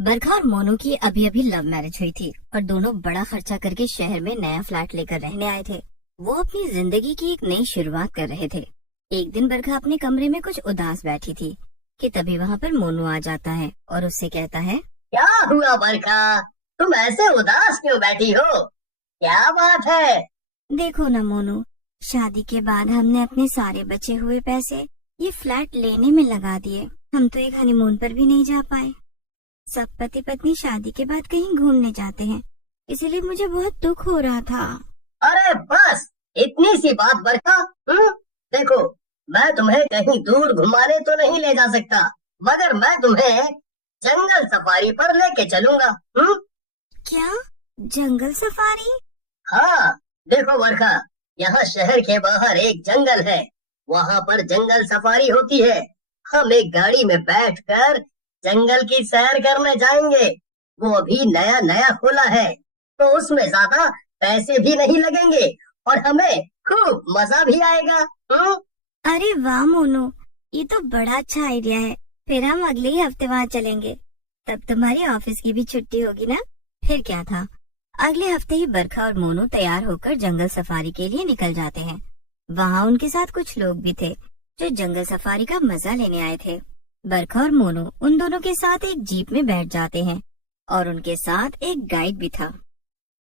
बरखा और मोनू की अभी अभी लव मैरिज हुई थी और दोनों बड़ा खर्चा करके शहर में नया फ्लैट लेकर रहने आए थे। वो अपनी जिंदगी की एक नई शुरुआत कर रहे थे। एक दिन बरखा अपने कमरे में कुछ उदास बैठी थी कि तभी वहाँ पर मोनू आ जाता है और उससे कहता है, क्या हुआ बरखा, तुम ऐसे उदास क्यों बैठी हो? क्या बात है? देखो ना मोनू, शादी के बाद हमने अपने सारे बचे हुए पैसे ये फ्लैट लेने में लगा दिए। हम तो एक हनीमून पर भी नहीं जा पाए। सब पति पत्नी शादी के बाद कहीं घूमने जाते हैं, इसलिए मुझे बहुत दुख हो रहा था। अरे बस इतनी सी बात बरखा। देखो, मैं तुम्हें कहीं दूर घुमाने तो नहीं ले जा सकता, मगर मैं तुम्हें जंगल सफारी पर लेके चलूंगा। क्या? जंगल सफारी? हाँ, देखो बरखा, यहाँ शहर के बाहर एक जंगल है। वहाँ पर जंगल सफारी होती है। हम एक गाड़ी में बैठकर जंगल की सैर करने जाएंगे। वो अभी नया नया खुला है, तो उसमें ज्यादा पैसे भी नहीं लगेंगे और हमें खूब मजा भी आएगा। अरे वाह मोनू, ये तो बड़ा अच्छा आइडिया है। फिर हम अगले ही हफ्ते वहाँ चलेंगे। तब तुम्हारी ऑफिस की भी छुट्टी होगी ना? फिर क्या था, अगले हफ्ते ही बरखा और मोनू तैयार होकर जंगल सफारी के लिए निकल जाते हैं। वहाँ उनके साथ कुछ लोग भी थे जो जंगल सफारी का मजा लेने आए थे। बरखा और मोनू उन दोनों के साथ एक जीप में बैठ जाते हैं और उनके साथ एक गाइड भी था।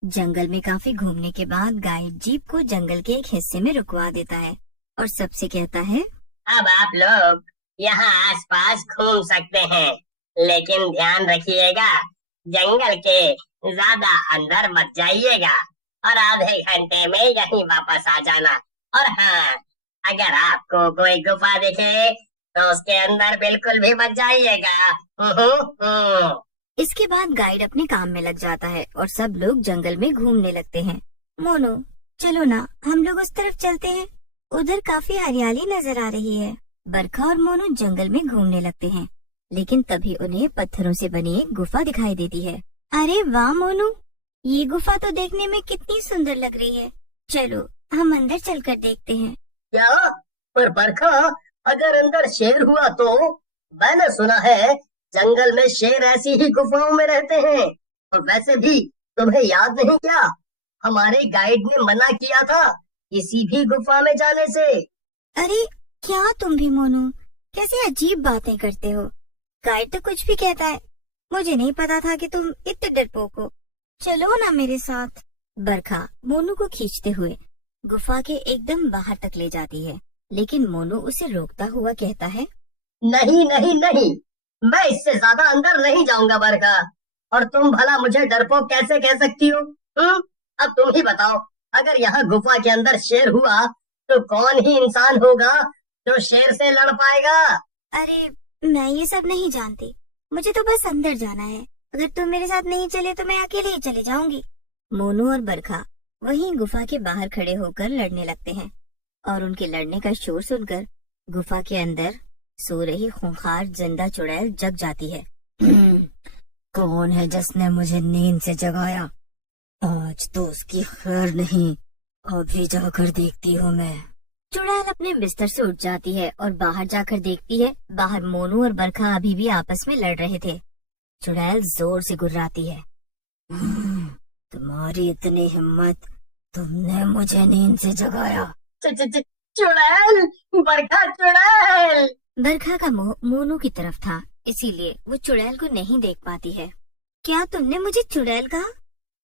जंगल में काफी घूमने के बाद गाइड जीप को जंगल के एक हिस्से में रुकवा देता है और सबसे कहता है, अब आप लोग यहाँ आसपास घूम सकते हैं, लेकिन ध्यान रखिएगा, जंगल के ज्यादा अंदर मत जाइएगा और आधे घंटे में यहीं वापस आ जाना। और हाँ, अगर आपको कोई गुफा दिखे तो उसके अंदर बिल्कुल भी मत जाइएगा। इसके बाद गाइड अपने काम में लग जाता है और सब लोग जंगल में घूमने लगते हैं। मोनू, चलो ना, हम लोग उस तरफ चलते हैं। उधर काफी हरियाली नजर आ रही है। बरखा और मोनू जंगल में घूमने लगते हैं, लेकिन तभी उन्हें पत्थरों से बनी एक गुफा दिखाई देती है। अरे वाह मोनू, ये गुफा तो देखने में कितनी सुंदर लग रही है। चलो हम अंदर चलकर देखते हैं। क्या? पर बरखा, अगर अंदर शेर हुआ तो? मैंने सुना है जंगल में शेर ऐसी ही गुफाओं में रहते हैं। और वैसे भी तुम्हें याद नहीं क्या, हमारे गाइड ने मना किया था किसी भी गुफा में जाने से। अरे क्या तुम भी मोनू, कैसे अजीब बातें करते हो। गाइड तो कुछ भी कहता है। मुझे नहीं पता था कि तुम इतने डरपोक हो। चलो ना मेरे साथ। बरखा मोनू को खींचते हुए गुफा के एकदम बाहर तक ले जाती है, लेकिन मोनू उसे रोकता हुआ कहता है, नहीं नहीं नहीं, मैं इससे ज्यादा अंदर नहीं जाऊंगा बरखा। और तुम भला मुझे डरपोक कैसे कह सकती हो? अब तुम ही बताओ, अगर यहाँ गुफा के अंदर शेर हुआ तो कौन ही इंसान होगा जो शेर से लड़ पाएगा? अरे मैं ये सब नहीं जानती, मुझे तो बस अंदर जाना है। अगर तुम मेरे साथ नहीं चले तो मैं अकेले ही चली जाऊंगी। मोनू और बरखा वहीं गुफा के बाहर खड़े होकर लड़ने लगते हैं और उनके लड़ने का शोर सुनकर गुफा के अंदर सो रही खूंखार जिंदा चुड़ैल जग जाती है। कौन है जिसने मुझे नींद से जगाया? आज तो उसकी खैर नहीं, अभी जाकर देखती हूँ मैं। चुड़ैल अपने बिस्तर से उठ जाती है और बाहर जाकर देखती है, बाहर मोनू और बरखा अभी भी आपस में लड़ रहे थे। चुड़ैल जोर से गुर्राती है, तुम्हारी इतनी हिम्मत, तुमने मुझे नींद से जगाया। चुड़ैल, बरखा चुड़ैल। बरखा का मुंह मोनू की तरफ था, इसीलिए वो चुड़ैल को नहीं देख पाती है। क्या तुमने मुझे चुड़ैल कहा?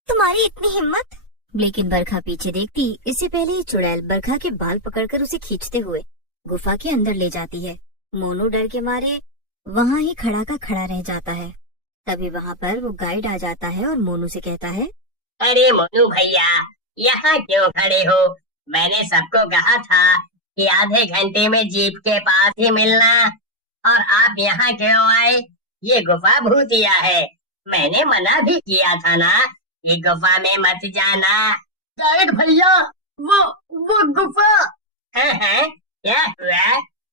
तुम्हारी इतनी हिम्मत? लेकिन बरखा पीछे देखती इससे पहले ही चुड़ैल बरखा के बाल पकड़कर उसे खींचते हुए गुफा के अंदर ले जाती है। मोनू डर के मारे वहाँ ही खड़ा का खड़ा रह जाता है। तभी वहाँ पर वो गाइड आ जाता है और मोनू से कहता है, अरे मोनू भैया, यहाँ क्यों खड़े हो? मैंने सबको कहा था कि आधे घंटे में जीप के पास ही मिलना, और आप यहाँ क्यों आए? ये गुफा भूतिया है, मैंने मना भी किया था ना कि गुफा में मत जाना। गाइड भैया, वो गुफा। है, क्या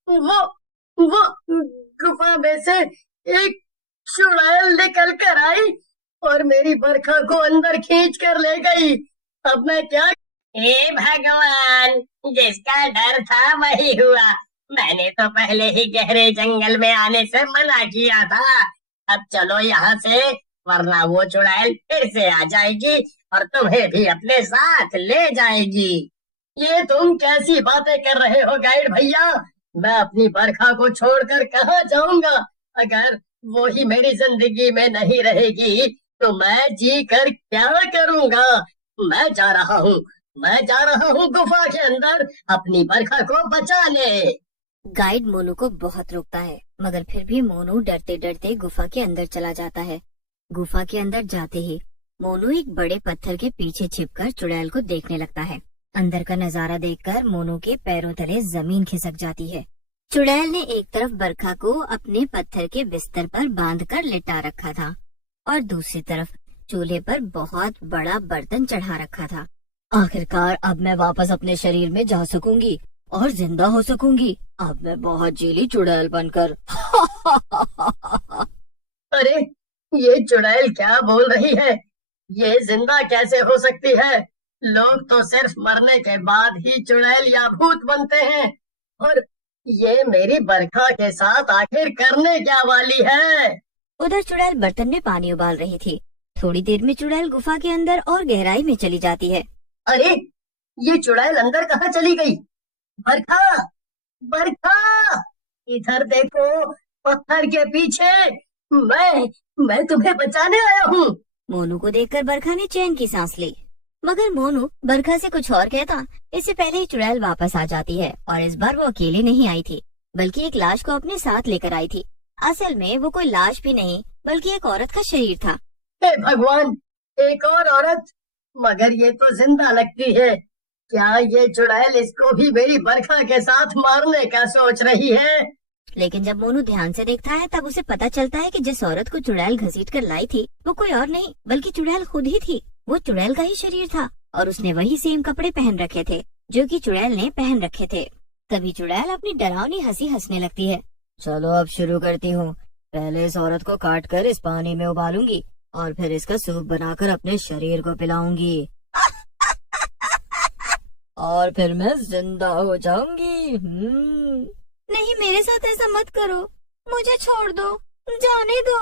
हुआ? वो गुफा में से एक चुड़ैल निकल कर आई और मेरी बरखा को अंदर खींच कर ले गई। अब मैं क्या? हे भगवान, जिसका डर था वही हुआ। मैंने तो पहले ही गहरे जंगल में आने से मना किया था। अब चलो यहाँ से, वरना वो चुड़ैल फिर से आ जाएगी और तुम्हें भी अपने साथ ले जाएगी। ये तुम कैसी बातें कर रहे हो गाइड भैया? मैं अपनी बरखा को छोड़कर कहाँ जाऊंगा? अगर वो ही मेरी जिंदगी में नहीं रहेगी तो मैं जी कर क्या करूंगा? मैं जा रहा हूँ गुफा के अंदर अपनी बरखा को बचाने। गाइड मोनू को बहुत रोकता है, मगर फिर भी मोनू डरते डरते गुफा के अंदर चला जाता है। गुफा के अंदर जाते ही मोनू एक बड़े पत्थर के पीछे छिपकर चुड़ैल को देखने लगता है। अंदर का नजारा देखकर मोनू के पैरों तले जमीन खिसक जाती है। चुड़ैल ने एक तरफ बरखा को अपने पत्थर के बिस्तर पर बांधकर लिटा रखा था और दूसरी तरफ चूल्हे पर बहुत बड़ा बर्तन चढ़ा रखा था। आखिरकार अब मैं वापस अपने शरीर में जा सकूंगी और जिंदा हो सकूंगी। अब मैं बहुत जीली चुड़ैल बनकर। अरे, ये चुड़ैल क्या बोल रही है? ये जिंदा कैसे हो सकती है? लोग तो सिर्फ मरने के बाद ही चुड़ैल या भूत बनते हैं, और ये मेरी बरखा के साथ आखिर करने क्या वाली है? उधर चुड़ैल बर्तन में पानी उबाल रही थी। थोड़ी देर में चुड़ैल गुफा के अंदर और गहराई में चली जाती है। अरे, ये चुड़ैल अंदर कहाँ चली गई? बरखा, बरखा, इधर देखो, पत्थर के पीछे। मैं तुम्हें बचाने आया हूँ। मोनू को देखकर बरखा ने चैन की सांस ली, मगर मोनू बरखा से कुछ और कहता इससे पहले ही चुड़ैल वापस आ जाती है। और इस बार वो अकेले नहीं आई थी, बल्कि एक लाश को अपने साथ लेकर आई थी। असल में वो कोई लाश भी नहीं, बल्कि एक औरत का शरीर था। हे भगवान, एक और औरत, मगर ये तो जिंदा लगती है। क्या ये चुड़ैल इसको भी मेरी बरखा के साथ मारने का सोच रही है? लेकिन जब मोनू ध्यान से देखता है तब उसे पता चलता है कि जिस औरत को चुड़ैल घसीट कर लाई थी वो कोई और नहीं बल्कि चुड़ैल खुद ही थी। वो चुड़ैल का ही शरीर था और उसने वही सेम कपड़े पहन रखे थे जो कि चुड़ैल ने पहन रखे थे। तभी चुड़ैल अपनी डरावनी हंसी हंसने लगती है। चलो अब शुरू करती हूँ। पहले इस औरत को काट कर इस पानी में उबालूंगी और फिर इसका सूप बनाकर अपने शरीर को पिलाऊंगी और फिर मैं जिंदा हो जाऊंगी। नहीं, मेरे साथ ऐसा मत करो, मुझे छोड़ दो, जाने दो।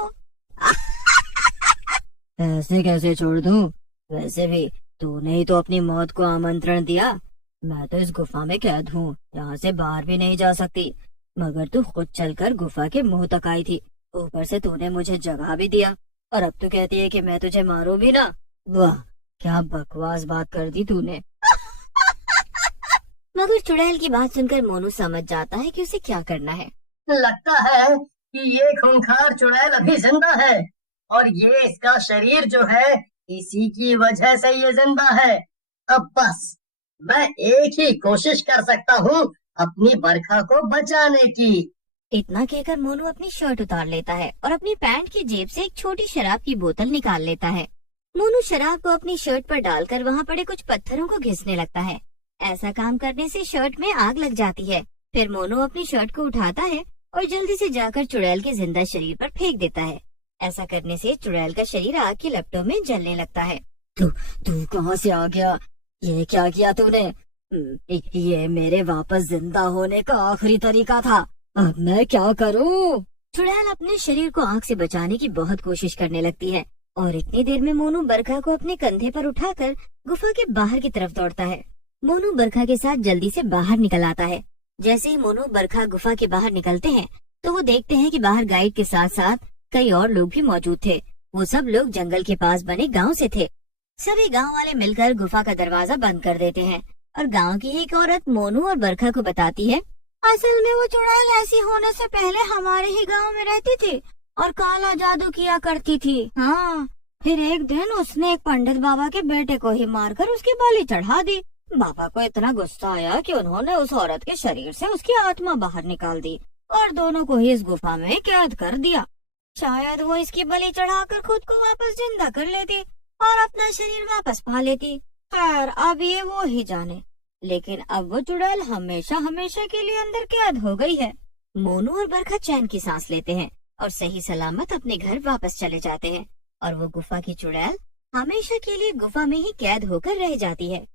ऐसे कैसे छोड़ दूं? वैसे भी तूने ही तो अपनी मौत को आमंत्रण दिया। मैं तो इस गुफा में कैद हूँ, यहाँ से बाहर भी नहीं जा सकती। मगर तू खुद चलकर गुफा के मुंह तक आई थी, ऊपर से तूने मुझे जगह भी दिया और अब तू कहती है कि मैं तुझे मारूं भी ना। वाह, क्या बकवास बात कर दी तूने। मगर चुड़ैल की बात सुनकर मोनू समझ जाता है कि उसे क्या करना है। लगता है कि ये खूंखार चुड़ैल अभी जिंदा है और ये इसका शरीर जो है इसी की वजह से ये जिंदा है। अब बस मैं एक ही कोशिश कर सकता हूँ अपनी बरखा को बचाने की। इतना कहकर मोनू अपनी शर्ट उतार लेता है और अपनी पैंट की जेब से एक छोटी शराब की बोतल निकाल लेता है। मोनू शराब को अपनी शर्ट पर डालकर वहाँ पड़े कुछ पत्थरों को घिसने लगता है। ऐसा काम करने से शर्ट में आग लग जाती है। फिर मोनू अपनी शर्ट को उठाता है और जल्दी से जाकर चुड़ैल के जिंदा शरीर पर फेंक देता है। ऐसा करने से चुड़ैल का शरीर आग की लपटों में जलने लगता है। तू कहाँ से आ गया? ये क्या किया तूने? ये मेरे वापस जिंदा होने का आखिरी तरीका था। अब मैं क्या करूँ? चुड़ैल अपने शरीर को आग से बचाने की बहुत कोशिश करने लगती है और इतनी देर में मोनू बरखा को अपने कंधे पर उठाकर गुफा के बाहर की तरफ दौड़ता है। मोनू बरखा के साथ जल्दी से बाहर निकल आता है। जैसे ही मोनू बरखा गुफा के बाहर निकलते हैं तो वो देखते हैं कि बाहर गाइड के साथ साथ कई और लोग भी मौजूद थे। वो सब लोग जंगल के पास बने गांव से थे। सभी गांव वाले मिलकर गुफा का दरवाजा बंद कर देते हैं और गांव की एक औरत मोनू और बरखा को बताती है, असल में वो चुड़ैल ऐसी होने से पहले हमारे ही गांव में रहती थी और काला जादू किया करती थी। हाँ, फिर एक दिन उसने एक पंडित बाबा के बेटे को ही मारकर उसकी बलि चढ़ा दी। बाबा को इतना गुस्सा आया कि उन्होंने उस औरत के शरीर से उसकी आत्मा बाहर निकाल दी और दोनों को ही इस गुफा में कैद कर दिया। शायद वो इसकी बलि चढ़ाकर खुद को वापस जिंदा कर लेती और अपना शरीर वापस पा लेती। खैर, अब ये वो ही जाने। लेकिन अब वो चुड़ैल हमेशा हमेशा के लिए अंदर कैद हो गई है। मोनू और बरखा चैन की सांस लेते हैं और सही सलामत अपने घर वापस चले जाते हैं और वो गुफा की चुड़ैल हमेशा के लिए गुफा में ही कैद होकर रह जाती है।